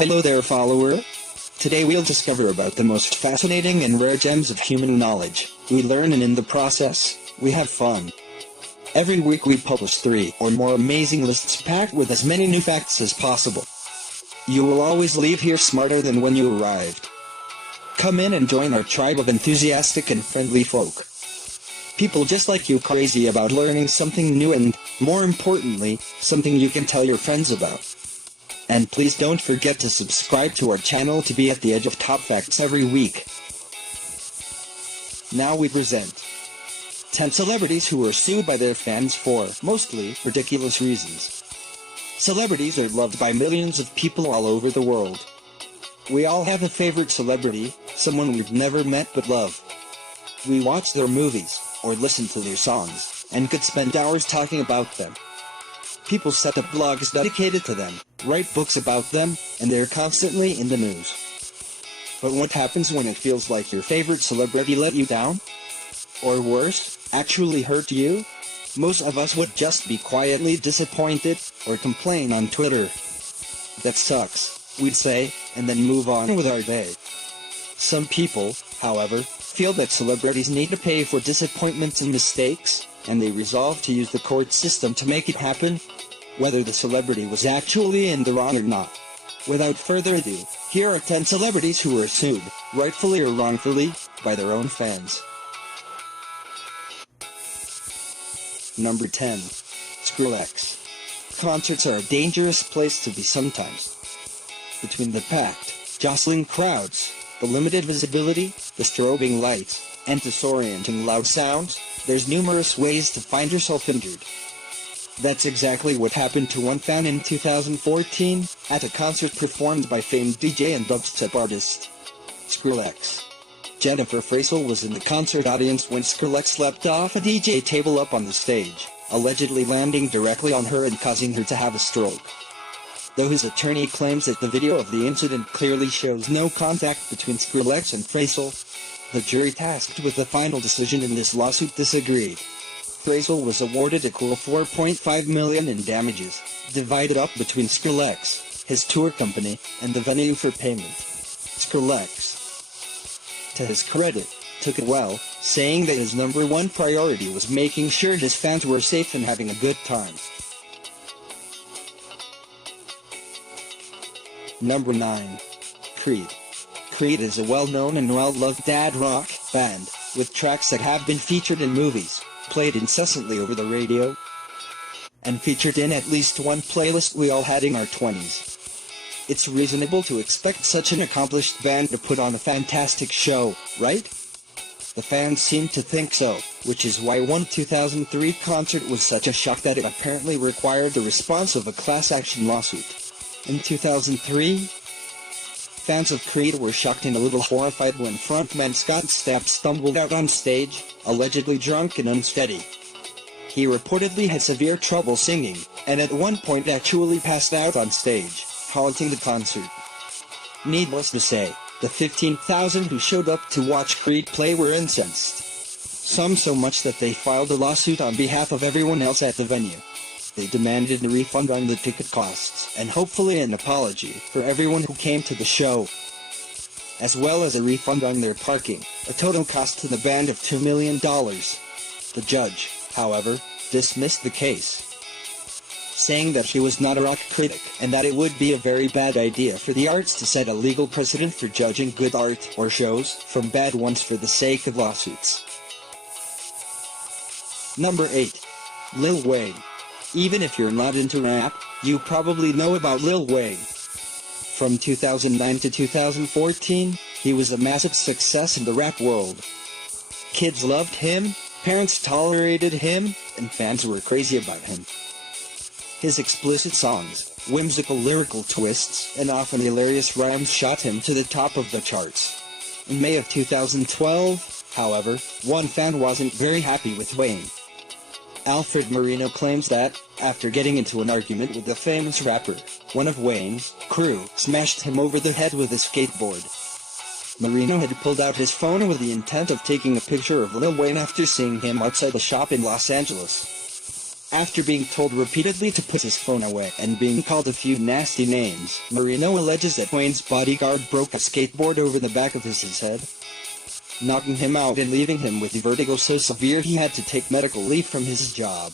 Hello there, follower. Today we'll discover about the most fascinating and rare gems of human knowledge. We learn, and in the process, we have fun. Every week we publish 3 or more amazing lists packed with as many new facts as possible. You will always leave here smarter than when you arrived. Come in and join our tribe of enthusiastic and friendly folk. People just like you, crazy about learning something new and, more importantly, something you can tell your friends about. And please don't forget to subscribe to our channel to be at the edge of top facts every week. Now we present 10 celebrities who were sued by their fans for, mostly, ridiculous reasons. Celebrities are loved by millions of people all over the world. We all have a favorite celebrity, someone we've never met but love. We watch their movies, or listen to their songs, and could spend hours talking about them. People set up blogs dedicated to them, write books about them, and they're constantly in the news. But what happens when it feels like your favorite celebrity let you down? Or worse, actually hurt you? Most of us would just be quietly disappointed, or complain on Twitter. That sucks, we'd say, and then move on with our day. Some people, however, feel that celebrities need to pay for disappointments and mistakes, and they resolve to use the court system to make it happen, whether the celebrity was actually in the wrong or not. Without further ado, here are 10 celebrities who were sued, rightfully or wrongfully, by their own fans. Number 10. Skrillex. Concerts are a dangerous place to be sometimes. Between the packed, jostling crowds, the limited visibility, the strobing lights, and disorienting loud sounds, there's numerous ways to find yourself injured. That's exactly what happened to one fan in 2014, at a concert performed by famed DJ and dubstep artist Skrillex. Jennifer Frazel was in the concert audience when Skrillex leapt off a DJ table up on the stage, allegedly landing directly on her and causing her to have a stroke. Though his attorney claims that the video of the incident clearly shows no contact between Skrillex and Frazel, the jury tasked with the final decision in this lawsuit disagreed. Frazel was awarded a cool $4.5 million in damages, divided up between Skrillex, his tour company, and the venue for payment. Skrillex, to his credit, took it well, saying that his number one priority was making sure his fans were safe and having a good time. Number 9. Creed. Creed is a well-known and well-loved dad rock band, with tracks that have been featured in movies, played incessantly over the radio, and featured in at least one playlist we all had in our 20s. It's reasonable to expect such an accomplished band to put on a fantastic show, right? The fans seem to think so, which is why one 2003 concert was such a shock that it apparently required the response of a class action lawsuit. In 2003, fans of Creed were shocked and a little horrified when frontman Scott Stapp stumbled out on stage, allegedly drunk and unsteady. He reportedly had severe trouble singing, and at one point actually passed out on stage, halting the concert. Needless to say, the 15,000 who showed up to watch Creed play were incensed. Some so much that they filed a lawsuit on behalf of everyone else at the venue. They demanded a refund on the ticket costs, and hopefully an apology for everyone who came to the show, as well as a refund on their parking, a total cost to the band of $2 million. The judge, however, dismissed the case, saying that she was not a rock critic, and that it would be a very bad idea for the arts to set a legal precedent for judging good art or shows from bad ones for the sake of lawsuits. Number 8. Lil Wayne. Even if you're not into rap, you probably know about Lil Wayne. From 2009 to 2014, he was a massive success in the rap world. Kids loved him, parents tolerated him, and fans were crazy about him. His explicit songs, whimsical lyrical twists, and often hilarious rhymes shot him to the top of the charts. In May of 2012, however, one fan wasn't very happy with Wayne. Alfred Marino claims that, after getting into an argument with a famous rapper, one of Wayne's crew smashed him over the head with a skateboard. Marino had pulled out his phone with the intent of taking a picture of Lil Wayne after seeing him outside the shop in Los Angeles. After being told repeatedly to put his phone away and being called a few nasty names, Marino alleges that Wayne's bodyguard broke a skateboard over the back of his head, knocking him out and leaving him with vertigo so severe he had to take medical leave from his job.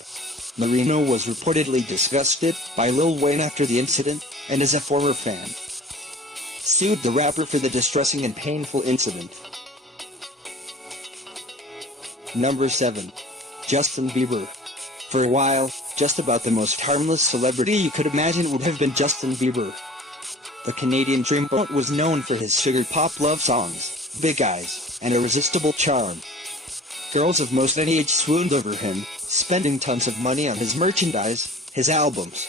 Marino was reportedly disgusted by Lil Wayne after the incident, and as a former fan, sued the rapper for the distressing and painful incident. Number 7. Justin Bieber. For a while, just about the most harmless celebrity you could imagine would have been Justin Bieber. The Canadian dreamboat was known for his sugar pop love songs, big eyes, and irresistible charm. Girls of most any age swooned over him, spending tons of money on his merchandise, his albums,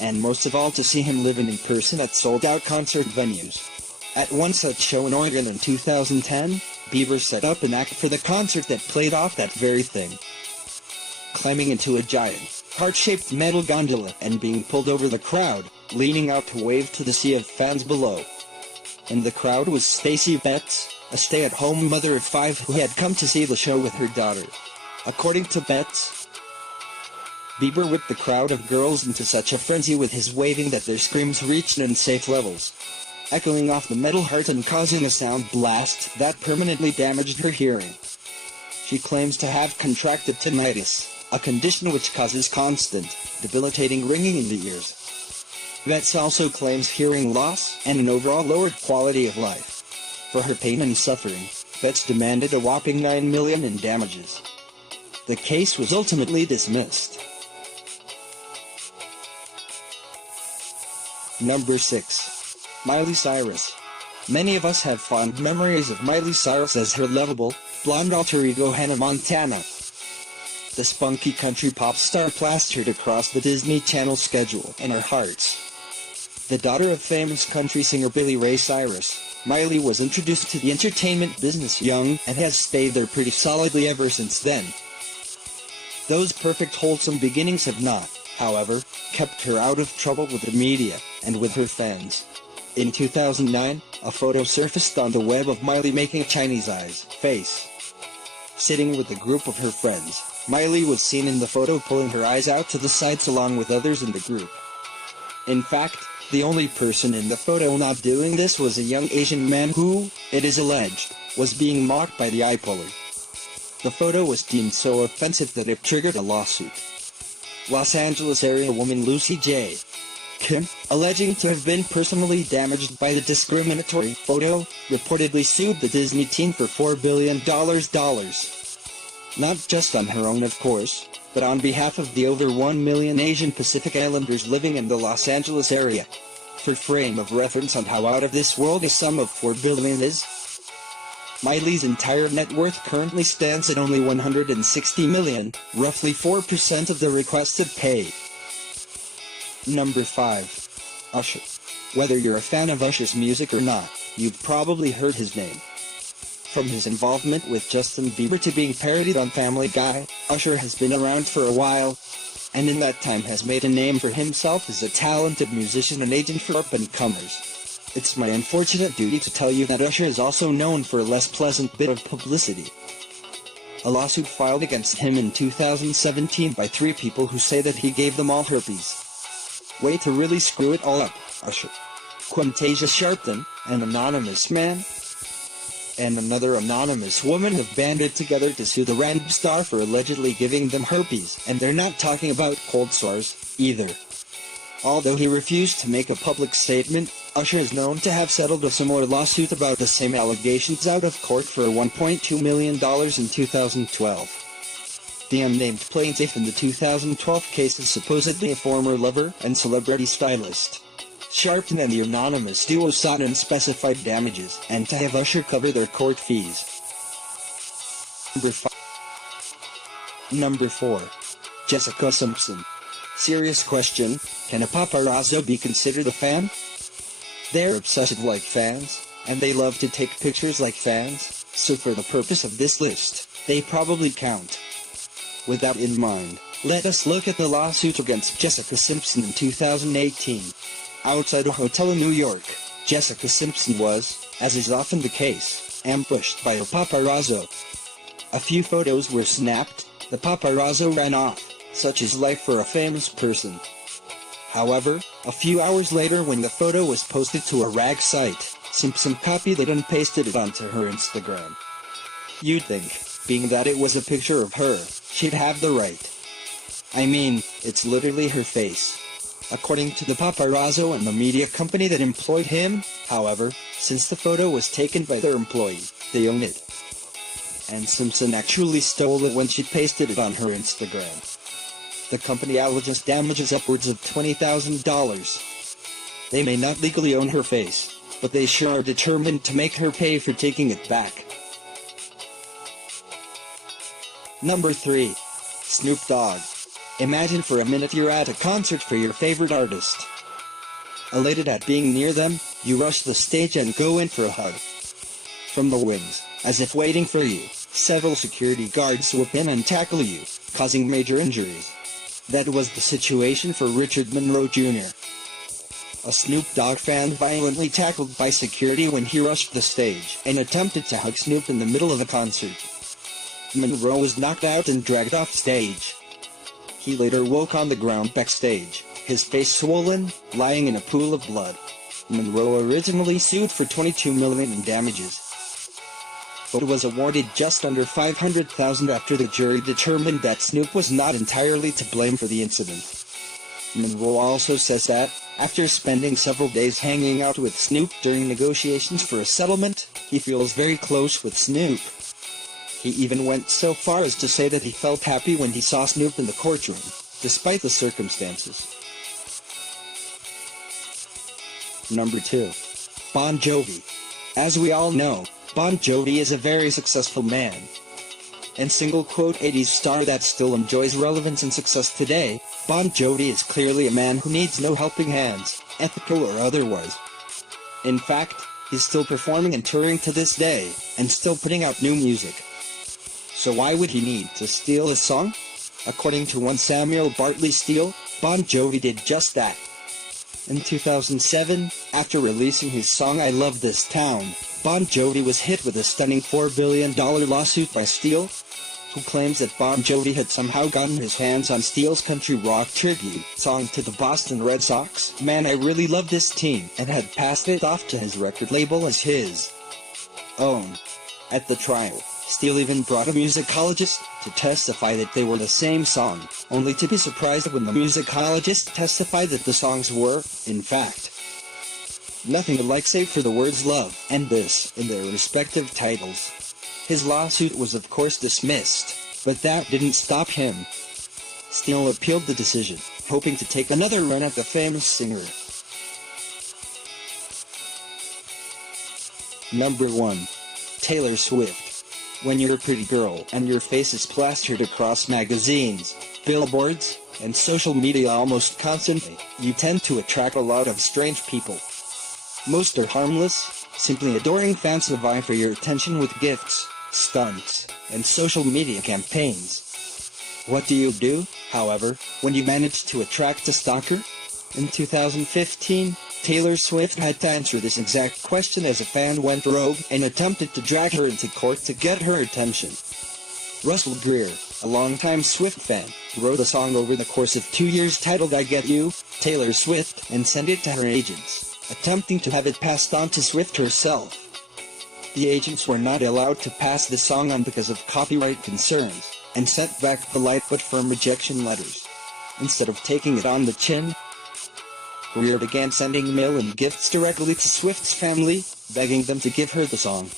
and most of all to see him live in person at sold-out concert venues. At one such show in Oregon in 2010, Bieber set up an act for the concert that played off that very thing, climbing into a giant, heart-shaped metal gondola and being pulled over the crowd, leaning out to wave to the sea of fans below. In the crowd was Stacey Betts, a stay-at-home mother of 5 who had come to see the show with her daughter. According to Betts, Bieber whipped the crowd of girls into such a frenzy with his waving that their screams reached unsafe levels, echoing off the metal heart and causing a sound blast that permanently damaged her hearing. She claims to have contracted tinnitus, a condition which causes constant, debilitating ringing in the ears. Betts also claims hearing loss and an overall lowered quality of life. For her pain and suffering, Betts demanded a whopping $9 million in damages. The case was ultimately dismissed. Number 6. Miley Cyrus. Many of us have fond memories of Miley Cyrus as her lovable, blonde alter ego Hannah Montana. The spunky country pop star plastered across the Disney Channel schedule in our hearts. The daughter of famous country singer Billy Ray Cyrus, Miley was introduced to the entertainment business young and has stayed there pretty solidly ever since then. Those perfect wholesome beginnings have not, however, kept her out of trouble with the media and with her fans. In 2009, a photo surfaced on the web of Miley making a Chinese eyes face. Sitting with a group of her friends, Miley was seen in the photo pulling her eyes out to the sides along with others in the group. In fact, the only person in the photo not doing this was a young Asian man who, it is alleged, was being mocked by the eye puller. The photo was deemed so offensive that it triggered a lawsuit. Los Angeles area woman Lucy J. Kim, alleging to have been personally damaged by the discriminatory photo, reportedly sued the Disney teen for $4 billion. Not just on her own, of course, but on behalf of the over 1 million Asian Pacific Islanders living in the Los Angeles area. For frame of reference on how out of this world a sum of $4 billion is, Miley's entire net worth currently stands at only $160 million, roughly 4% of the requested pay. Number 5. Usher. Whether you're a fan of Usher's music or not, you've probably heard his name. From his involvement with Justin Bieber to being parodied on Family Guy, Usher has been around for a while, and in that time has made a name for himself as a talented musician and agent for up-and-comers. It's my unfortunate duty to tell you that Usher is also known for a less pleasant bit of publicity. A lawsuit filed against him in 2017 by 3 people who say that he gave them all herpes. Way to really screw it all up, Usher. Quintasia Sharpton, an anonymous man, and another anonymous woman have banded together to sue the random star for allegedly giving them herpes, and they're not talking about cold sores, either. Although he refused to make a public statement, Usher is known to have settled a similar lawsuit about the same allegations out of court for $1.2 million in 2012. The unnamed plaintiff in the 2012 case is supposedly a former lover and celebrity stylist. Sharpton and the anonymous duo sought unspecified damages and to have Usher cover their court fees. Number 4. Jessica Simpson. Serious question, can a paparazzo be considered a fan? They're obsessive like fans, and they love to take pictures like fans, so for the purpose of this list, they probably count. With that in mind, let us look at the lawsuit against Jessica Simpson in 2018. Outside a hotel in New York, Jessica Simpson was, as is often the case, ambushed by a paparazzo. A few photos were snapped, the paparazzo ran off, Such is life for a famous person. However, a few hours later when the photo was posted to a rag site, Simpson copied it and pasted it onto her Instagram. You'd think, being that it was a picture of her, she'd have the right. I mean, it's literally her face. According to the paparazzo and the media company that employed him, however, since the photo was taken by their employee, they own it. And Simpson actually stole it when she pasted it on her Instagram. The company alleges damages upwards of $20,000. They may not legally own her face, but they sure are determined to make her pay for taking it back. Number 3. Snoop Dogg. Imagine for a minute you're at a concert for your favorite artist. Elated at being near them, you rush the stage and go in for a hug. From the wings, as if waiting for you, several security guards swoop in and tackle you, causing major injuries. That was the situation for Richard Monroe Jr., a Snoop Dogg fan violently tackled by security when he rushed the stage and attempted to hug Snoop in the middle of a concert. Monroe was knocked out and dragged off stage. He later woke on the ground backstage, his face swollen, lying in a pool of blood. Monroe originally sued for $22 million in damages, but was awarded just under $500,000 after the jury determined that Snoop was not entirely to blame for the incident. Monroe also says that, after spending several days hanging out with Snoop during negotiations for a settlement, he feels very close with Snoop. He even went so far as to say that he felt happy when he saw Snoop in the courtroom, despite the circumstances. Number 2. Bon Jovi. As we all know, Bon Jovi is a very successful man and single-quote 80s star that still enjoys relevance and success today. Bon Jovi is clearly a man who needs no helping hands, ethical or otherwise. In fact, he's still performing and touring to this day, and still putting out new music. So why would he need to steal a song? According to one Samuel Bartley Steele, Bon Jovi did just that. In 2007, after releasing his song I Love This Town, Bon Jovi was hit with a stunning $4 billion lawsuit by Steele, who claims that Bon Jovi had somehow gotten his hands on Steele's country rock tribute song to the Boston Red Sox, Man I Really Love This Team, and had passed it off to his record label as his own. At the trial, Steele even brought a musicologist to testify that they were the same song, only to be surprised when the musicologist testified that the songs were, in fact, nothing alike save for the words love and this in their respective titles. His lawsuit was of course dismissed, but that didn't stop him. Steele appealed the decision, hoping to take another run at the famous singer. Number 1. Taylor Swift. When you're a pretty girl and your face is plastered across magazines, billboards, and social media almost constantly, you tend to attract a lot of strange people. Most are harmless, simply adoring fans who vie for your attention with gifts, stunts, and social media campaigns. What do you do, however, when you manage to attract a stalker? In 2015, Taylor Swift had to answer this exact question as a fan went rogue and attempted to drag her into court to get her attention. Russell Greer, a longtime Swift fan, wrote a song over the course of 2 years titled I Get You, Taylor Swift, and sent it to her agents, attempting to have it passed on to Swift herself. The agents were not allowed to pass the song on because of copyright concerns, and sent back the light but firm rejection letters. Instead of taking it on the chin, Greer began sending mail and gifts directly to Swift's family, begging them to give her the song.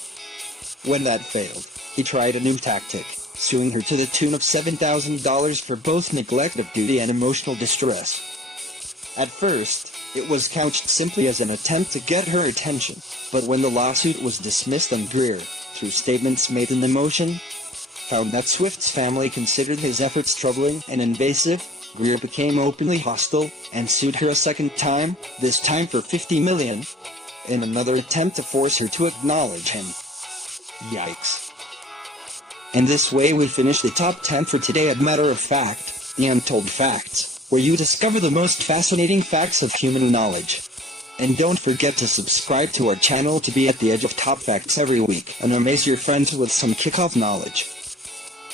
When that failed, he tried a new tactic, suing her to the tune of $7,000 for both neglect of duty and emotional distress. At first, it was couched simply as an attempt to get her attention, but when the lawsuit was dismissed and Greer, through statements made in the motion, found that Swift's family considered his efforts troubling and invasive, Greer became openly hostile and sued her a second time, this time for $50 million, in another attempt to force her to acknowledge him. Yikes. And this way we finish the top 10 for today at Matter of Fact, the Untold Facts, where you discover the most fascinating facts of human knowledge. And don't forget to subscribe to our channel to be at the edge of top facts every week and amaze your friends with some kickoff knowledge.